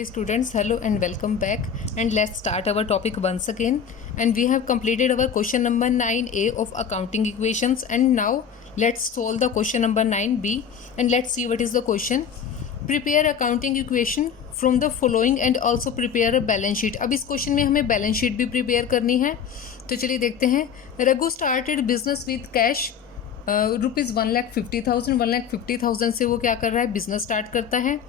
Okay, students, hello and welcome back. And let's start our topic once again. And we have completed our question number 9a of accounting equations. And now let's solve the question number 9b. And let's see what is the question. Prepare accounting equation from the following and also prepare a balance sheet. अब इस question में हमें balance sheet भी prepare करनी है. तो चलिए देखते हैं. Raghu started business with cash rupees 1,50,000 से वो क्या कर रहा है, बिजनेस स्टार्ट करता है.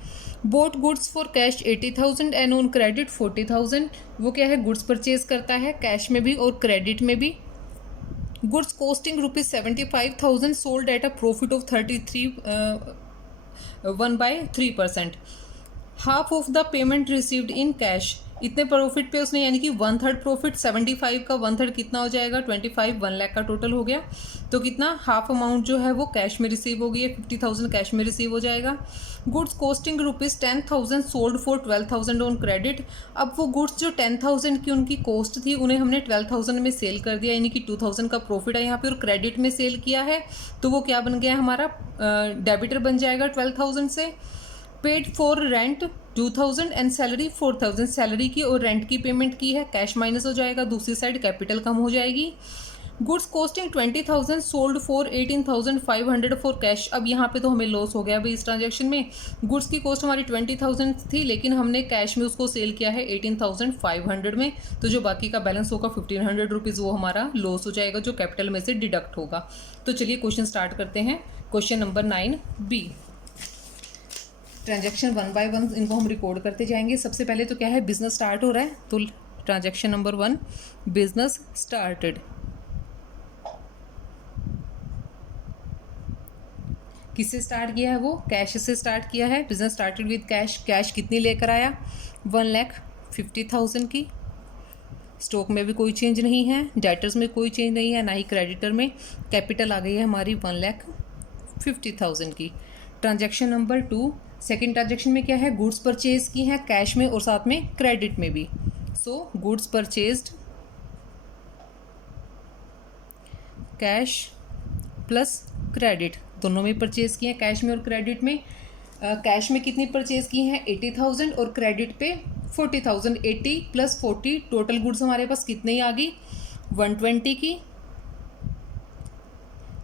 Boat goods for cash 80,000 and on credit 40,000. वो क्या है, गुड्स परचेज करता है कैश में भी और क्रेडिट में भी. Goods costing rupees 75,000 sold at a profit of 1/3%. Half of the payment received in cash. इतने प्रॉफिट पे उसने यानी कि 1/3 प्रॉफिट, 75 का 1/3 कितना हो जाएगा, 25, 1 लाख का टोटल हो गया. तो कितना, हाफ अमाउंट जो है वो कैश में रिसीव हो गई है, 50,000 कैश में रिसीव हो जाएगा. Goods costing rupees 10,000 sold for 12,000 on credit. अब वो गुड्स जो 10,000 की उनकी कॉस्ट थी उन्हें हमने 12,000 में सेल कर दिया, यानी कि 2,000 का प्रॉफिट है यहाँ पे और क्रेडिट में सेल किया है. तो वो क्या बन गया, हमारा डेबिटर बन जाएगा 12,000 से. Paid for rent 2,000 and salary 4,000. Salary की और रेंट की पेमेंट की है, कैश माइनस हो जाएगा, दूसरी साइड कैपिटल कम हो जाएगी. Goods costing 20,000 sold for 18,500 for cash. अब यहाँ पे तो हमें लॉस हो गया भाई इस ट्रांजेक्शन में. गुड्स की कॉस्ट हमारी 20,000 थी लेकिन हमने कैश में उसको सेल किया है 18,500 में. तो जो बाकी का बैलेंस होगा 1,500 रुपीज़ वो हमारा लॉस हो जाएगा जो कैपिटल में से डिडक्ट होगा. तो चलिए क्वेश्चन स्टार्ट करते हैं. Question number 9b. Transaction 1 bye 1 इनको हम रिकॉर्ड करते जाएंगे. सबसे पहले तो क्या है, बिजनेस स्टार्ट हो रहा है. तो ट्रांजैक्शन नंबर 1, बिजनेस स्टार्टेड. किससे स्टार्ट किया है, वो कैश से स्टार्ट किया है. Business started with cash. Cash कितनी लेकर आया, 1,50,000 की. स्टॉक में भी कोई चेंज नहीं है, डेटर्स में कोई चेंज नहीं है, ना ही क्रेडिटर में. कैपिटल आ गई है हमारी 1,50,000 की. ट्रांजैक्शन नंबर 2, सेकेंड ट्रांजैक्शन में क्या है, गुड्स परचेज की है कैश में और साथ में क्रेडिट में भी. So goods purchased cash plus credit, दोनों में परचेज किए हैं, कैश में और क्रेडिट में. कैश में कितनी परचेज की हैं, 80,000 और क्रेडिट पे 40,000. 80 + 40 टोटल गुड्स हमारे पास कितनी आ गई, 120 की.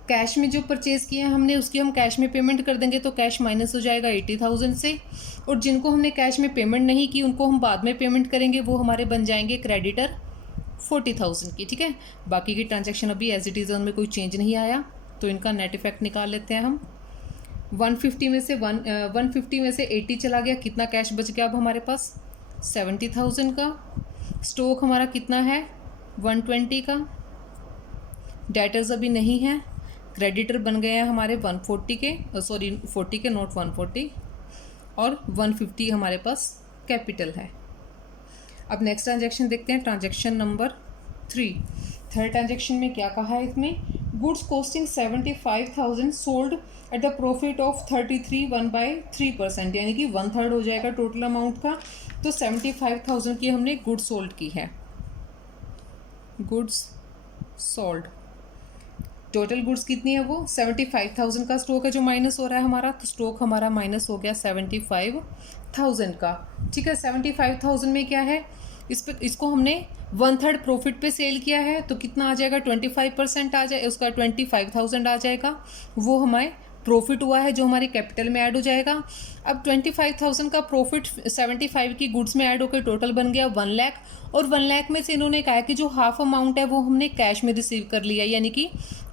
कैश में जो परचेज़ किया है हमने उसकी हम कैश में पेमेंट कर देंगे तो कैश माइनस हो जाएगा 80,000 से. और जिनको हमने कैश में पेमेंट नहीं की उनको हम बाद में पेमेंट करेंगे, वो हमारे बन जाएंगे क्रेडिटर 40,000 की. ठीक है, बाकी की ट्रांजैक्शन अभी एज इट इज़, उनमें कोई चेंज नहीं आया. तो इनका नेट इफेक्ट निकाल लेते हैं हम. 150 में से 80 चला गया, कितना कैश बच गया अब हमारे पास, 70,000 का. स्टॉक हमारा कितना है, 120 का. डेटर्स अभी नहीं है. क्रेडिटर बन गए हैं हमारे 140 के, 40 के, नॉट 140. और 150 हमारे पास कैपिटल है. अब नेक्स्ट ट्रांजैक्शन देखते हैं, ट्रांजैक्शन नंबर 3. थर्ड ट्रांजैक्शन में क्या कहा है इसमें, goods costing 75,000 sold at the profit of 33, 1/3%, यानी कि 1/3 हो जाएगा टोटल अमाउंट का. तो 75,000 की हमने गुड्स सोल्ड की है. गुड्स सोल्ड, टोटल गुड्स कितनी है, वो 75,000 का स्टॉक है जो माइनस हो रहा है हमारा. तो स्टॉक हमारा माइनस हो गया 75,000 का. ठीक है, 75,000 में क्या है, इसको हमने 1/3 प्रॉफिट पे सेल किया है. तो कितना आ जाएगा, 25% आ जाए, उसका 25,000 आ जाएगा. वो हमारे प्रॉफिट हुआ है जो हमारी कैपिटल में ऐड हो जाएगा. अब 25,000 का प्रॉफिट 75 की गुड्स में ऐड होकर टोटल बन गया 1 लाख. और 1 लाख में से इन्होंने कहा कि जो हाफ अमाउंट है वो हमने कैश में रिसीव कर लिया, यानी कि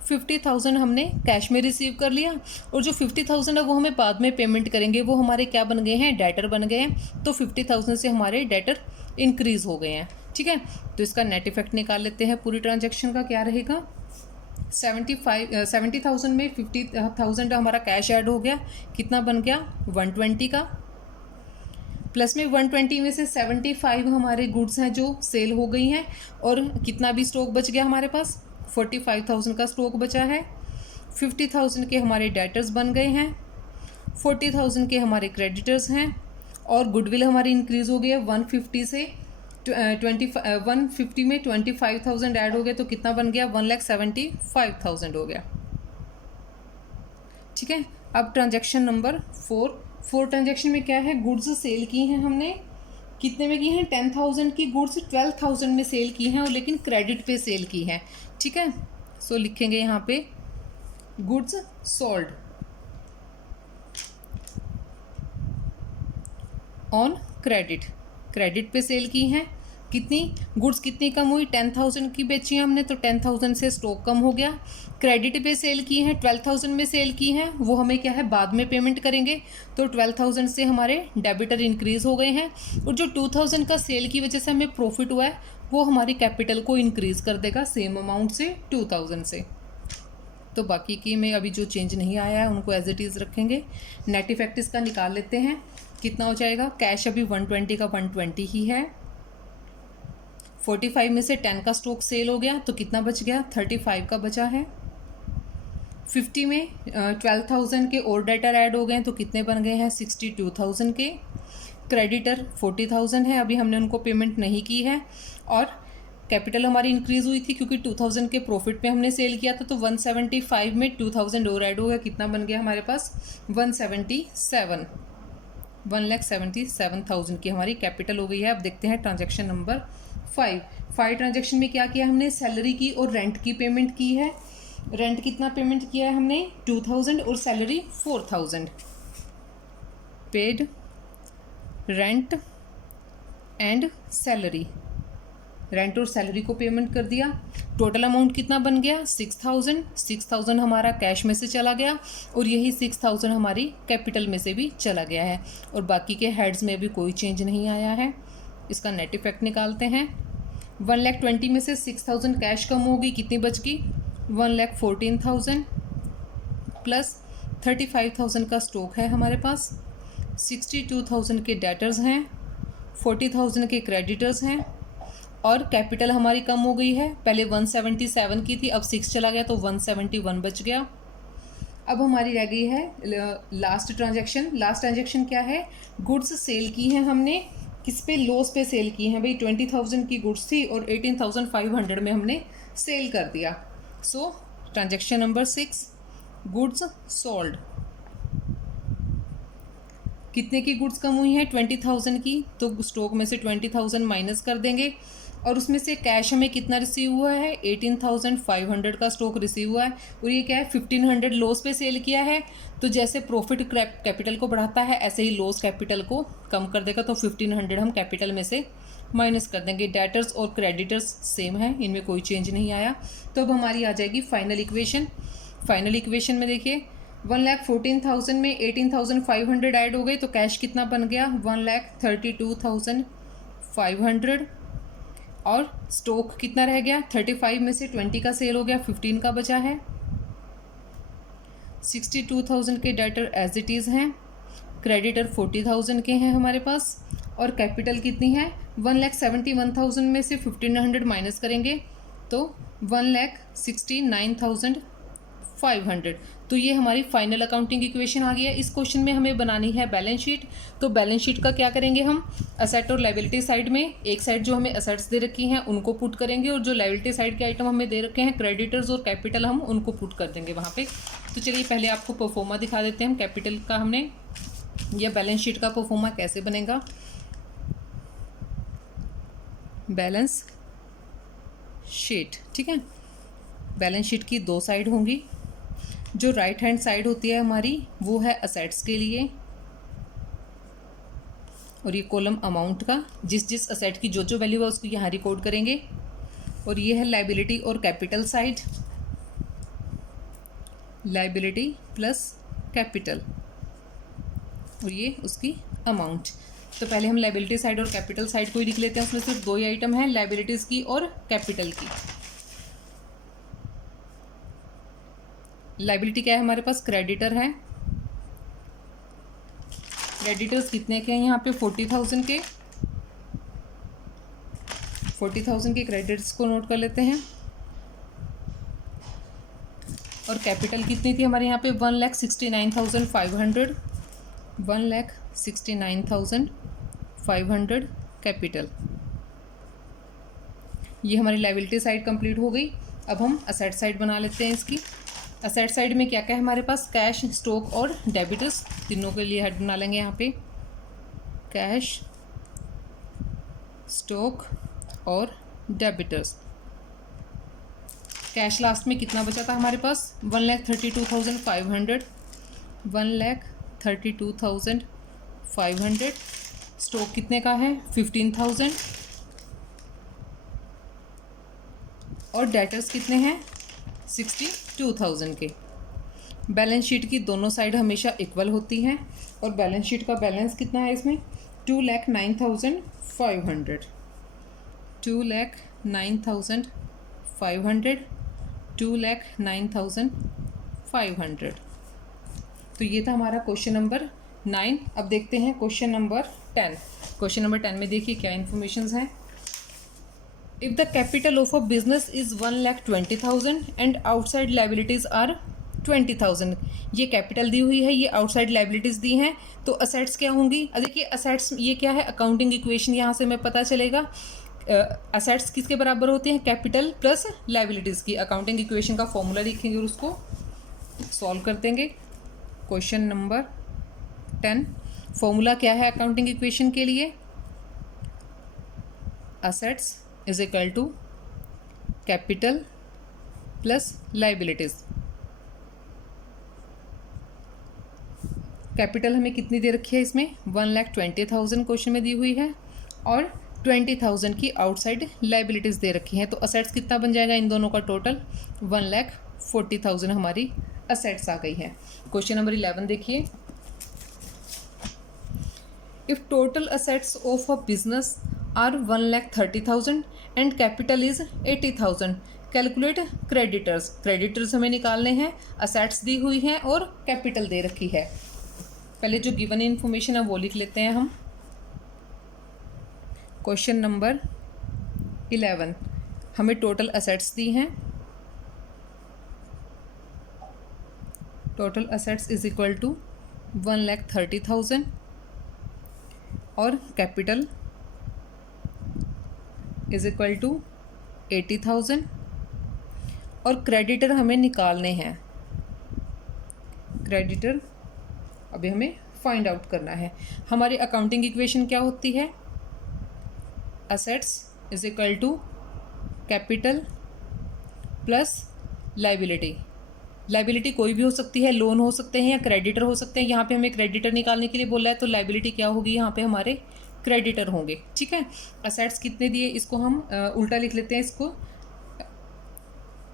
50,000 हमने कैश में रिसीव कर लिया. और जो 50,000 है वो हमें बाद में पेमेंट करेंगे, वो हमारे क्या बन गए हैं, डेटर बन गए हैं. तो 50,000 से हमारे डेटर इंक्रीज हो गए हैं. ठीक है, तो इसका नेट इफेक्ट निकाल लेते हैं. पूरी ट्रांजैक्शन का क्या रहेगा, 70,000 में 50,000 हमारा कैश ऐड हो गया, कितना बन गया, 120 का. प्लस में 120 में से 75 हमारे गुड्स हैं जो सेल हो गई हैं. और कितना भी स्टॉक बच गया हमारे पास, 45,000 का स्टॉक बचा है. 50,000 के हमारे डेटर्स बन गए हैं, 40,000 के हमारे क्रेडिटर्स हैं. और गुडविल हमारी इंक्रीज़ हो गई है 150 से 150 में 25,000 ऐड हो गया तो कितना बन गया, 1,75,000 हो गया. ठीक है, अब ट्रांजैक्शन नंबर 4. ट्रांजैक्शन में क्या है, गुड्स सेल की हैं हमने कितने में की हैं? 10,000 की गुड्स 12,000 में सेल की हैं और लेकिन क्रेडिट पे सेल की हैं, ठीक है। सो लिखेंगे यहाँ पे goods sold on credit, credit पे सेल की हैं। कितनी गुड्स कितनी कम हुई? 10,000 की बेची हमने तो 10,000 से स्टॉक कम हो गया। क्रेडिट पे सेल की हैं 12,000 में सेल की हैं, वो हमें क्या है बाद में पेमेंट करेंगे, तो 12,000 से हमारे डेबिटर इंक्रीज़ हो गए हैं। और जो 2,000 का सेल की वजह से हमें प्रॉफिट हुआ है वो हमारी कैपिटल को इंक्रीज़ कर देगा सेम अमाउंट से 2,000 से। तो बाकी की में अभी जो चेंज नहीं आया है उनको एज इट इज़ रखेंगे। नेट इफेक्ट इसका निकाल लेते हैं, कितना हो जाएगा? कैश अभी 120 का 120 ही है, 45 में से 10 का स्टॉक सेल हो गया तो कितना बच गया? 35 का बचा है। 50 में 12,000 के और डेटर ऐड हो गए तो कितने बन गए हैं? 62,000 के। क्रेडिटर 40,000 है, अभी हमने उनको पेमेंट नहीं की है। और कैपिटल हमारी इंक्रीज़ हुई थी क्योंकि 2,000 के प्रॉफिट पे हमने सेल किया था, तो 175 में 2,000 और ऐड हो गया, कितना बन गया हमारे पास? 177, 1,77,000 की हमारी कैपिटल हो गई है। अब देखते हैं ट्रांजैक्शन नंबर 5 ट्रांजैक्शन में क्या किया हमने? सैलरी की और रेंट की पेमेंट की है। रेंट कितना पेमेंट किया है हमने? 2,000 और salary 4,000। Paid rent and salary, rent और सैलरी को पेमेंट कर दिया। टोटल अमाउंट कितना बन गया? 6,000 हमारा कैश में से चला गया और यही 6,000 हमारी कैपिटल में से भी चला गया है और बाकी के हेड्स में भी कोई चेंज नहीं आया है। इसका नेट इफेक्ट निकालते हैं। 1,20,000 में से 6,000 कैश कम होगी, कितनी बच गई? 1,14,000 प्लस 35,000 का स्टॉक है हमारे पास, 62,000 के डेटर्स हैं, 40,000 के क्रेडिटर्स हैं और कैपिटल हमारी कम हो गई है। पहले 177 की थी, अब 6 चला गया तो 171 बच गया। अब हमारी रह गई है लास्ट ट्रांजैक्शन। लास्ट ट्रांजैक्शन क्या है? गुड्स सेल की हैं हमने, किस पे? लॉस पे सेल की हैं भाई। 20,000 की गुड्स थी और 18,500 में हमने सेल कर दिया। सो ट्रांजैक्शन नंबर 6, गुड्स सोल्ड। कितने की गुड्स कम हुई हैं? 20,000 की, तो स्टॉक में से 20,000 माइनस कर देंगे और उसमें से कैश हमें कितना रिसीव हुआ है? 18,500 का स्टॉक रिसीव हुआ है और ये क्या है? 1,500 लॉस पे सेल किया है। तो जैसे प्रॉफिट कैपिटल को बढ़ाता है ऐसे ही लॉस कैपिटल को कम कर देगा, तो 1,500 हम कैपिटल में से माइनस कर देंगे। डेटर्स और क्रेडिटर्स सेम है, इनमें कोई चेंज नहीं आया। तो अब हमारी आ जाएगी फाइनल इक्वेशन। फाइनल इक्वेशन में देखिए 1,14,000 में 18,500 ऐड हो गए तो कैश कितना बन गया? 1,32,500 और स्टॉक कितना रह गया? 35 में से 20 का सेल हो गया, 15 का बचा है। 62,000 के डेटर एज इट इज़ हैं, क्रेडिटर 40,000 के हैं हमारे पास और कैपिटल कितनी है? 1,71,000 में से 1,500 माइनस करेंगे तो 1,69,500। तो ये हमारी फाइनल अकाउंटिंग इक्वेशन आ गई है। इस क्वेश्चन में हमें बनानी है बैलेंस शीट। तो बैलेंस शीट का क्या करेंगे हम? असेट और लायबिलिटी साइड में एक साइड जो हमें असेट्स दे रखी हैं उनको पुट करेंगे और जो लायबिलिटी साइड के आइटम हमें दे रखे हैं क्रेडिटर्स और कैपिटल हम उनको पुट कर देंगे वहाँ पे। तो चलिए पहले आपको परफॉर्मा दिखा देते हैं हम कैपिटल का। हमने यह बैलेंस शीट का परफॉर्मा कैसे बनेगा। बैलेंस शीट, ठीक है। बैलेंस शीट की दो साइड होंगी। जो राइट हैंड साइड होती है हमारी वो है असेट्स के लिए और ये कॉलम अमाउंट का, जिस जिस असेट की जो जो वैल्यू है उसको यहाँ रिकॉर्ड करेंगे। और ये है लायबिलिटी और capital side, liability plus capital और ये उसकी अमाउंट। तो पहले हम लायबिलिटी साइड और कैपिटल साइड को ही लिख लेते हैं। उसमें सिर्फ दो ही आइटम हैं, लायबिलिटीज़ की और कैपिटल की। लायबिलिटी क्या है हमारे पास? क्रेडिटर है। क्रेडिटर्स कितने के हैं यहाँ पे? 40,000 के। 40,000 के क्रेडिटर्स को नोट कर लेते हैं। और कैपिटल कितनी थी हमारे यहाँ पे? 1,69,500। 1,69,500 कैपिटल। ये हमारी लायबिलिटी साइड कंप्लीट हो गई। अब हम असेट साइड बना लेते हैं इसकी। असेट साइड में क्या क्या है हमारे पास? कैश, स्टॉक और डेबिटर्स, तीनों के लिए हेड बना लेंगे यहाँ पे। कैश, स्टॉक और डेबिटर्स। कैश लास्ट में कितना बचा था हमारे पास? 1,32,500, 1,32,500। स्टॉक कितने का है? 15,000। और डेटर्स कितने हैं? 62,000 के। बैलेंस शीट की दोनों साइड हमेशा इक्वल होती हैं और बैलेंस शीट का बैलेंस कितना है इसमें? 2,09,500, 2,09,500, 2,09,500। तो ये था हमारा क्वेश्चन नंबर 9। अब देखते हैं क्वेश्चन नंबर 10। क्वेश्चन नंबर 10 में देखिए क्या इन्फॉर्मेशन है। If the capital of a business is 1,20,000 and outside liabilities are 20,000। ये कैपिटल दी हुई है, ये आउटसाइड लाइबिलिटीज दी हैं, तो असेट्स क्या होंगी? देखिए असेट्स ये क्या है, अकाउंटिंग इक्वेशन यहाँ से हमें पता चलेगा। असेट्स किसके बराबर होते हैं? कैपिटल प्लस लाइबिलिटीज़ की। अकाउंटिंग इक्वेशन का फॉर्मूला लिखेंगे और उसको सॉल्व कर देंगे। क्वेश्चन नंबर 10, फॉर्मूला क्या है अकाउंटिंग इक्वेशन के लिए? Assets is equal to capital plus liabilities. Capital हमें कितनी दे रखी है इसमें? 1,20,000 क्वेश्चन में दी हुई है और 20,000 की आउटसाइड लाइबिलिटीज़ दे रखी हैं। तो असेट्स कितना बन जाएगा इन दोनों का टोटल? 1,40,000 हमारी असेट्स आ गई है। क्वेश्चन नंबर 11 देखिए। If total assets of a business are 1,30,000 and capital is 80,000, calculate creditors. Creditors हमें निकालने हैं, असेट्स दी हुई हैं और कैपिटल दे रखी है। पहले जो गिवन इन्फॉर्मेशन है वो लिख लेते हैं हम। क्वेश्चन नंबर 11, हमें टोटल असेट्स दी हैं। Total assets is equal to 1,30,000 और कैपिटल इज इक्वल टू 80,000 और क्रेडिटर हमें निकालने हैं। क्रेडिटर अभी हमें फाइंड आउट करना है। हमारी अकाउंटिंग इक्वेशन क्या होती है? Assets is equal to capital plus liability. Liability कोई भी हो सकती है, लोन हो सकते हैं या क्रेडिटर हो सकते हैं। यहाँ पे हमें क्रेडिटर निकालने के लिए बोला है, तो लाइबिलिटी क्या होगी? यहाँ पे हमारे क्रेडिटर होंगे। ठीक है, असेट्स कितने दिए इसको हम उल्टा लिख लेते हैं इसको,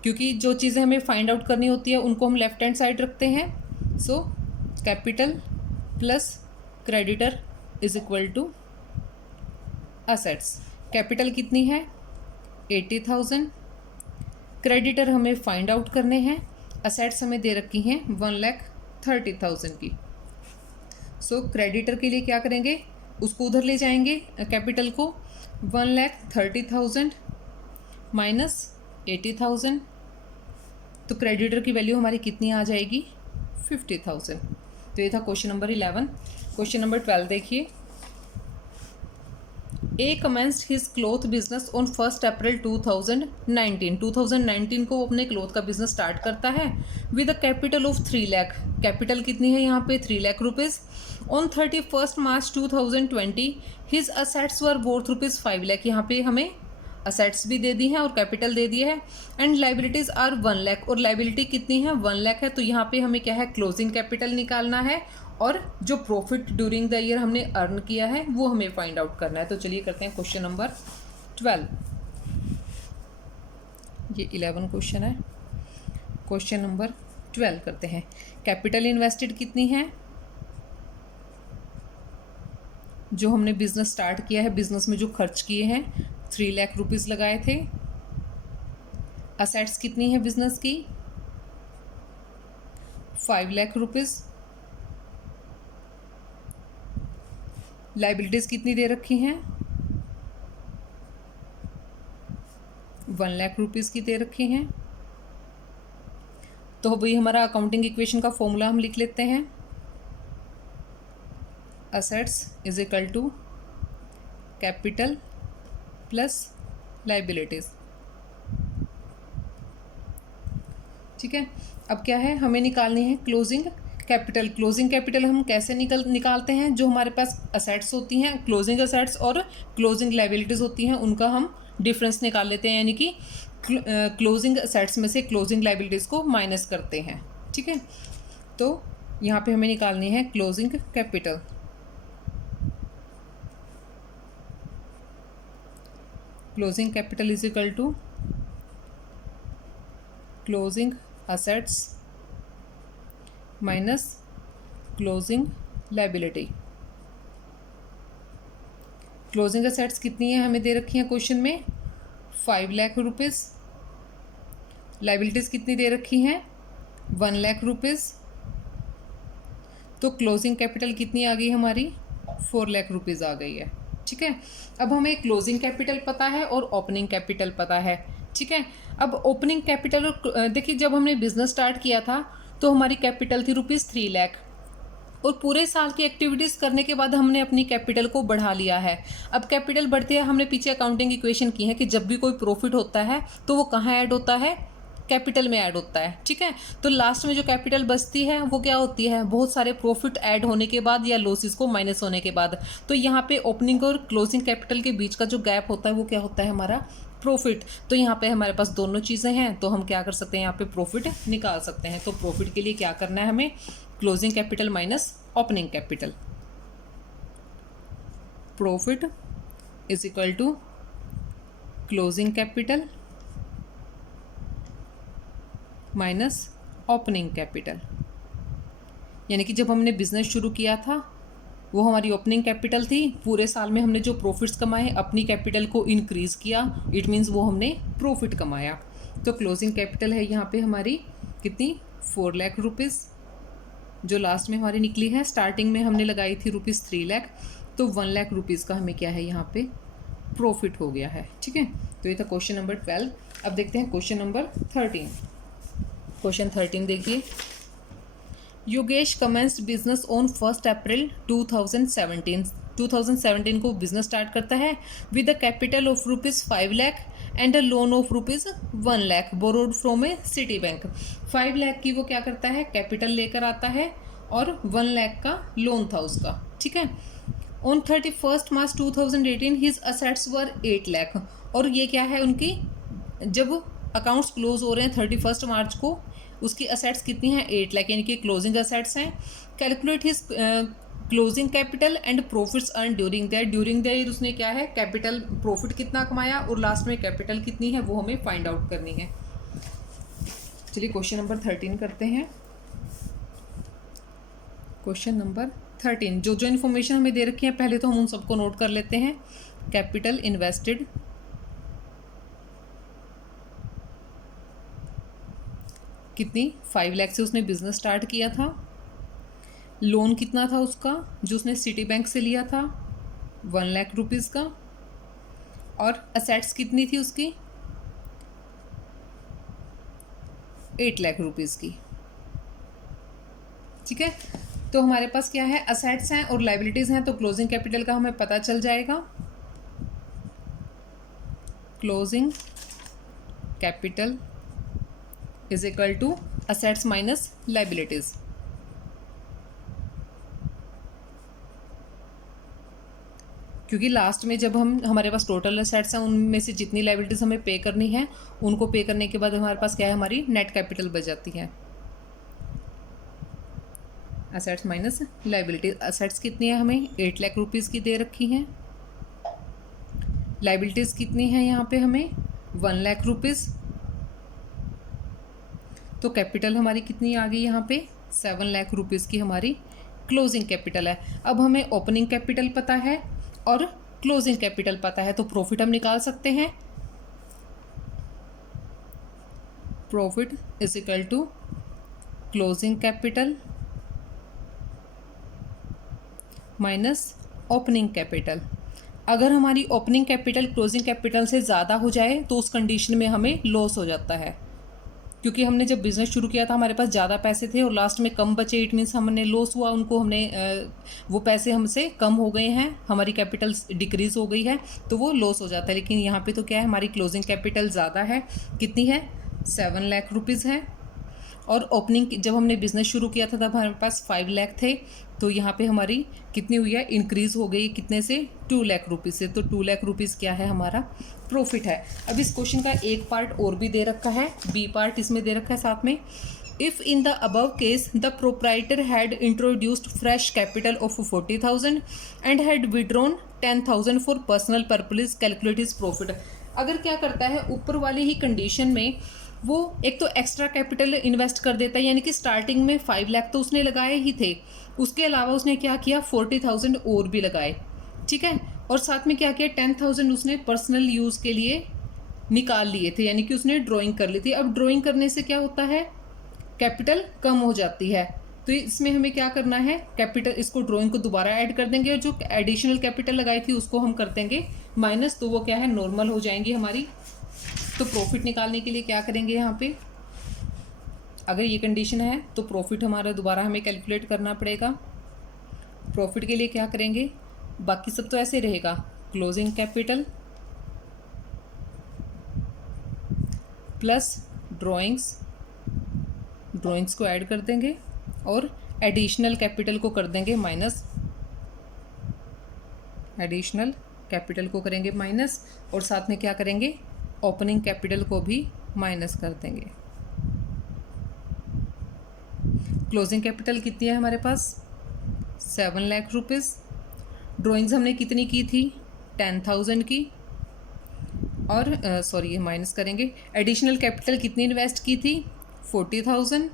क्योंकि जो चीज़ें हमें फाइंड आउट करनी होती है उनको हम लेफ्ट हैंड साइड रखते हैं। So capital plus creditor is equal to assets. Capital कितनी है? 80,000। क्रेडिटर हमें फाइंड आउट करने हैं। असेट्स हमें दे रखी हैं 1,30,000 की। सो क्रेडिटर के लिए क्या करेंगे? उसको उधर ले जाएंगे, कैपिटल को। 1,30,000 माइनस 80,000, तो क्रेडिटर की वैल्यू हमारी कितनी आ जाएगी? 50,000। तो ये था क्वेश्चन नंबर 11। क्वेश्चन नंबर 12 देखिए। A commenced his cloth business on 1 April 2019। 2019 को वो अपने क्लॉथ का बिजनेस स्टार्ट करता है with a capital of 3 lakh. Capital कितनी है यहाँ पे? 3 lakh rupees. On 31 March 2020 his assets were worth ₹5 lakh. यहाँ पे हमें असेट्स भी दे दी हैं और कैपिटल दे दिया है। एंड लाइबिलिटीज़ आर 1 लाख, और लाइबिलिटी कितनी है? 1 लाख है। तो यहाँ पे हमें क्या है? क्लोजिंग कैपिटल निकालना है और जो प्रॉफिट ड्यूरिंग द ईयर हमने अर्न किया है वो हमें फाइंड आउट करना है। तो चलिए करते हैं क्वेश्चन नंबर 12। ये 11 क्वेश्चन है। क्वेश्चन नंबर 12 करते हैं। कैपिटल इन्वेस्टेड कितनी है? जो हमने बिजनेस स्टार्ट किया है, बिजनेस में जो खर्च किए हैं 3 लाख रुपीज़ लगाए थे। असेट्स कितनी है बिजनेस की? 5 लाख रुपीज़। लाइबिलिटीज़ कितनी दे रखी हैं? 1 लाख रुपीज़ की दे रखी हैं। तो वही हमारा अकाउंटिंग इक्वेशन का फॉर्मूला हम लिख लेते हैं। Assets is equal to capital plus liabilities. ठीक है, अब क्या है? हमें निकालनी है क्लोजिंग कैपिटल, क्लोजिंग कैपिटल हम कैसे निकालते हैं? जो हमारे पास असेट्स होती हैं, क्लोजिंग असेट्स और क्लोजिंग लायबिलिटीज़ होती हैं, उनका हम डिफरेंस निकाल लेते हैं, यानी कि क्लोजिंग असेट्स में से क्लोजिंग लायबिलिटीज़ को माइनस करते हैं। ठीक है, तो यहाँ पे हमें निकालनी है closing capital. Closing capital is equal to closing assets minus closing liability. Closing assets कितनी है हमें दे रखी है क्वेश्चन में? 5 लाख रुपीज़। लायबिलिटीज़ कितनी दे रखी हैं? 1 लाख रुपीज़। तो क्लोजिंग कैपिटल कितनी आ गई हमारी? 4 लाख रुपीज़ आ गई है। ठीक है, अब हमें क्लोजिंग कैपिटल पता है और ओपनिंग कैपिटल पता है। ठीक है, अब ओपनिंग कैपिटल और देखिए, जब हमने बिजनेस स्टार्ट किया था तो हमारी कैपिटल थी ₹3 लाख, और पूरे साल की एक्टिविटीज़ करने के बाद हमने अपनी कैपिटल को बढ़ा लिया है। अब कैपिटल बढ़ती है, हमने पीछे अकाउंटिंग इक्वेशन की है कि जब भी कोई प्रॉफिट होता है तो वो कहाँ ऐड होता है? कैपिटल में ऐड होता है। ठीक है, तो लास्ट में जो कैपिटल बचती है वो क्या होती है? बहुत सारे प्रॉफिट ऐड होने के बाद या लॉसेस को माइनस होने के बाद। तो यहाँ पे ओपनिंग और क्लोजिंग कैपिटल के बीच का जो गैप होता है वो क्या होता है? हमारा प्रॉफिट। तो यहाँ पे हमारे पास दोनों चीज़ें हैं, तो हम क्या कर सकते हैं? यहाँ पे प्रॉफिट निकाल सकते हैं। तो प्रॉफिट के लिए क्या करना है हमें? Closing capital minus opening capital. Profit is equal to closing capital minus opening capital. यानी कि जब हमने बिजनेस शुरू किया था वो हमारी ओपनिंग कैपिटल थी। पूरे साल में हमने जो प्रॉफिट्स कमाए, अपनी कैपिटल को इंक्रीज़ किया, इट मीन्स वो हमने प्रॉफिट कमाया। तो क्लोजिंग कैपिटल है यहाँ पे हमारी कितनी? 4 लाख रुपीज़, जो लास्ट में हमारी निकली है। स्टार्टिंग में हमने लगाई थी ₹3 लाख, तो 1 लाख रुपीज़ का हमें क्या है यहाँ पे? प्रॉफिट हो गया है। ठीक है, तो ये था क्वेश्चन नंबर 12। अब देखते हैं क्वेश्चन नंबर 13। क्वेश्चन 13 देखिए, योगेश कमेंस्ड बिजनेस ऑन 1 अप्रैल 2017। 2017 को बिजनेस स्टार्ट करता है with a capital of ₹5 lakh and a loan of ₹1 lakh borrowed from A city bank. 5 lakh की वो क्या करता है? कैपिटल लेकर आता है, और 1 लाख का लोन था उसका। ठीक है, ऑन 31 मार्च 2018 हिज असेट्स वर 8 लाख। और ये क्या है उनकी? जब अकाउंट्स क्लोज हो रहे हैं 31 मार्च को, उसकी असेट्स कितनी हैं? 8 लाख, यानी कि क्लोजिंग असेट्स हैं। Calculate his closing capital and profits earn during the year. During the year उसने क्या है? कैपिटल प्रॉफिट कितना कमाया, और लास्ट में कैपिटल कितनी है वो हमें फाइंड आउट करनी है। चलिए क्वेश्चन नंबर 13 करते हैं। क्वेश्चन नंबर 13, जो जो इन्फॉर्मेशन हमें दे रखी है पहले तो हम उन सबको नोट कर लेते हैं। कैपिटल इन्वेस्टेड कितनी? 5 लाख से उसने बिजनेस स्टार्ट किया था। लोन कितना था उसका जो उसने सिटी बैंक से लिया था? 1 लाख रुपीज़ का। और असेट्स कितनी थी उसकी? 8 लाख रुपीज़ की। ठीक है, तो हमारे पास क्या है? असेट्स हैं और लाइबिलिटीज़ हैं, तो क्लोजिंग कैपिटल का हमें पता चल जाएगा। Closing capital is equal to assets minus liabilities. क्योंकि लास्ट में जब हमारे पास टोटल असेट्स हैं, उनमें से जितनी लाइबिलिटीज़ हमें पे करनी है, उनको पे करने के बाद हमारे पास क्या है? हमारी नेट कैपिटल बच जाती है। Assets minus liabilities. असेट्स कितनी है? हमें 8 लाख रुपीज़ की दे रखी हैं। लाइबिलिटीज़ कितनी है यहाँ पे? हमें 1 लाख रुपीज़। तो कैपिटल हमारी कितनी आ गई यहाँ पे? 7 लाख रुपीज़ की हमारी क्लोजिंग कैपिटल है। अब हमें ओपनिंग कैपिटल पता है और क्लोजिंग कैपिटल पता है, तो प्रॉफिट हम निकाल सकते हैं। Profit is equal to closing capital minus opening capital. अगर हमारी ओपनिंग कैपिटल क्लोजिंग कैपिटल से ज़्यादा हो जाए तो उस कंडीशन में हमें लॉस हो जाता है, क्योंकि हमने जब बिज़नेस शुरू किया था हमारे पास ज़्यादा पैसे थे और लास्ट में कम बचे, इट मीन्स हमने लॉस हुआ, उनको हमने वो पैसे हमसे कम हो गए हैं, हमारी कैपिटल डिक्रीज़ हो गई है, तो वो लॉस हो जाता है। लेकिन यहाँ पे तो क्या है? हमारी क्लोजिंग कैपिटल ज़्यादा है। कितनी है? 7 लाख रुपीज़ है। और ओपनिंग जब हमने बिजनेस शुरू किया था तब हमारे पास 5 लाख थे, तो यहाँ पे हमारी कितनी हुई है, इंक्रीज़ हो गई कितने से, 2 लाख रुपीज़ से। तो 2 लाख रुपीज़ क्या है, हमारा प्रॉफिट है। अब इस क्वेश्चन का एक पार्ट और भी दे रखा है, बी पार्ट इसमें दे रखा है साथ में। If in the above case the proprietor had introduced fresh capital of 40,000 and had withdrawn 10,000 for personal purposes, calculate his profit। अगर क्या करता है, ऊपर वाली ही कंडीशन में वो एक तो एक्स्ट्रा कैपिटल इन्वेस्ट कर देता है, यानी कि स्टार्टिंग में 5 लाख तो उसने लगाए ही थे, उसके अलावा उसने क्या किया, 40,000 और भी लगाए, ठीक है। और साथ में क्या किया, 10,000 उसने पर्सनल यूज़ के लिए निकाल लिए थे, यानी कि उसने ड्राइंग कर ली थी। अब ड्राइंग करने से क्या होता है, कैपिटल कम हो जाती है, तो इसमें हमें क्या करना है, कैपिटल, इसको ड्राइंग को दोबारा ऐड कर देंगे और जो एडिशनल कैपिटल लगाई थी उसको हम कर देंगे माइनस, तो वो क्या है, नॉर्मल हो जाएंगी हमारी। तो प्रॉफिट निकालने के लिए क्या करेंगे, यहाँ पे अगर ये कंडीशन है तो प्रॉफिट हमारा दोबारा हमें कैलकुलेट करना पड़ेगा। प्रॉफिट के लिए क्या करेंगे, बाकी सब तो ऐसे रहेगा, क्लोजिंग कैपिटल प्लस ड्राइंग्स को ऐड कर देंगे और एडिशनल कैपिटल को कर देंगे माइनस, एडिशनल कैपिटल को करेंगे माइनस, और साथ में क्या करेंगे, ओपनिंग कैपिटल को भी माइनस कर देंगे। क्लोजिंग कैपिटल कितनी है हमारे पास, 7 लाख रुपीज़। ड्राइंग्स हमने कितनी की थी, 10,000 की, और सॉरी ये माइनस करेंगे। एडिशनल कैपिटल कितनी इन्वेस्ट की थी, 40,000,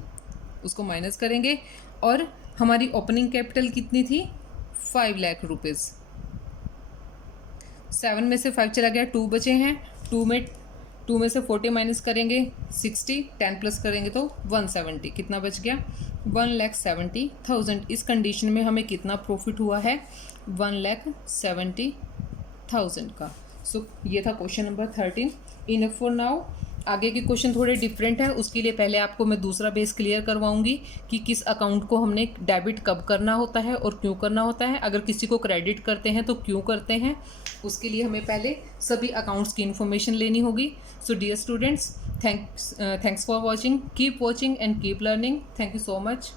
उसको माइनस करेंगे। और हमारी ओपनिंग कैपिटल कितनी थी, 5 लाख रुपीज़। 7 में से 5 चला गया, 2 बचे हैं, 2 में से 40 माइनस करेंगे 60, 10 प्लस करेंगे तो 170, कितना बच गया, 1,70,000। इस कंडीशन में हमें कितना प्रॉफिट हुआ है, 1,70,000 का। सो ये था question number 13। Enough for now. आगे के क्वेश्चन थोड़े डिफरेंट है, उसके लिए पहले आपको मैं दूसरा बेस क्लियर करवाऊंगी कि किस अकाउंट को हमने डेबिट कब करना होता है और क्यों करना होता है, अगर किसी को क्रेडिट करते हैं तो क्यों करते हैं, उसके लिए हमें पहले सभी अकाउंट्स की इन्फॉर्मेशन लेनी होगी। So dear students, thanks for watching, keep watching and keep learning. Thank you so much.